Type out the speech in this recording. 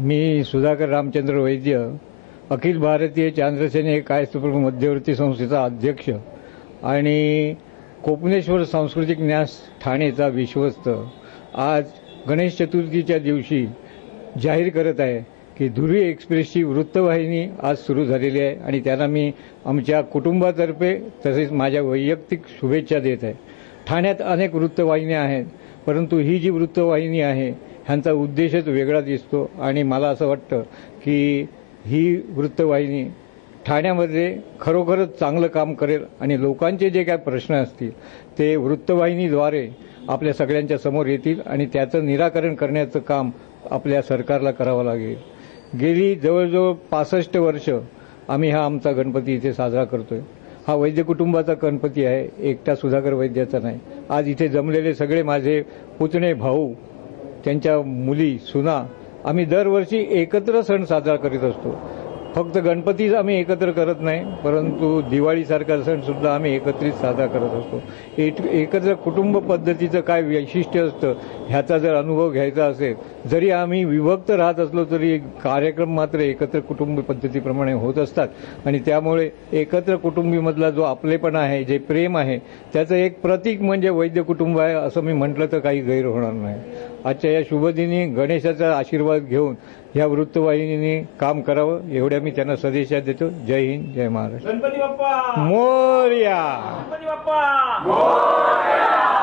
मी सुधाकर रामचंद्र वैद्य, अखिल भारतीय चांद्रसेन कायस्थ मध्यवर्ती संस्थेचा अध्यक्ष आणि कोपनेश्वर सांस्कृतिक न्यास ठाणेचा विश्वस्त आज गणेश चतुर्थीच्या दिवशी जाहीर करत आहे की धुरी एक्सप्रेसची वृत्तवाहिनी आज सुरू झालेली आहे आणि त्यांना मी आमच्या कुटुंबातर्फे तसेच माझ्या वैयक्तिक शुभेच्छा देत आहे। ठाण्यात अनेक वृत्तवाहिन्या आहेत, परंतु ही जी वृत्तवाहिनी आहे ह्यांचा उद्देशच वेगळा दिसतो आणि मला असं वाटतं की ही वृत्तवाहिनी ठाण्यामध्ये खरोखरच चांगलं काम करेल आणि लोकांचे जे काय प्रश्न असतील ते वृत्तवाहिनीद्वारे आपल्या सगळ्यांच्या समोर येतील आणि त्याचं निराकरण करण्याचं काम आपल्या सरकारला करावं लागेल। गेली जवळजवळ 65 वर्ष आम्ही हा आमचा गणपती इथे साजरा करतोय। हा वैद्य कुटुंबाचा गणपती आहे, एकटा सुधाकर वैद्याचा नाही। आज इथे जमलेले सगळे माझे पुतणे भाऊ, त्यांच्या मुली, सुना, आम्ही दरवर्षी एकत्र सण साजरा करीत असतो। फक्त गणपतीच आम्ही एकत्र करत नाही, परंतु दिवाळीसारखा सण सुद्धा आम्ही एकत्रित साजरा करत असतो। एकत्र कुटुंब पद्धतीचं काय वैशिष्ट्य असतं ह्याचा जर अनुभव घ्यायचा असेल, जरी आम्ही विभक्त राहत असलो तरी कार्यक्रम मात्र एकत्र कुटुंब पद्धतीप्रमाणे होत असतात आणि त्यामुळे एकत्र कुटुंबीमधला जो आपलेपणा आहे, जे प्रेम आहे, त्याचं एक प्रतीक म्हणजे वैद्य कुटुंब आहे असं मी म्हटलं तर काही गैर होणार नाही। आजच्या या शुभदिनी गणेशाचा आशीर्वाद घेऊन या वृत्तवाहिनीने काम करावं एवढ्या मी त्यांना सदिच्छा देतो। जय हिंद, जय महाराष्ट्र। गणपती बाप्पा मोरया। गणपती बाप्पा मोरया।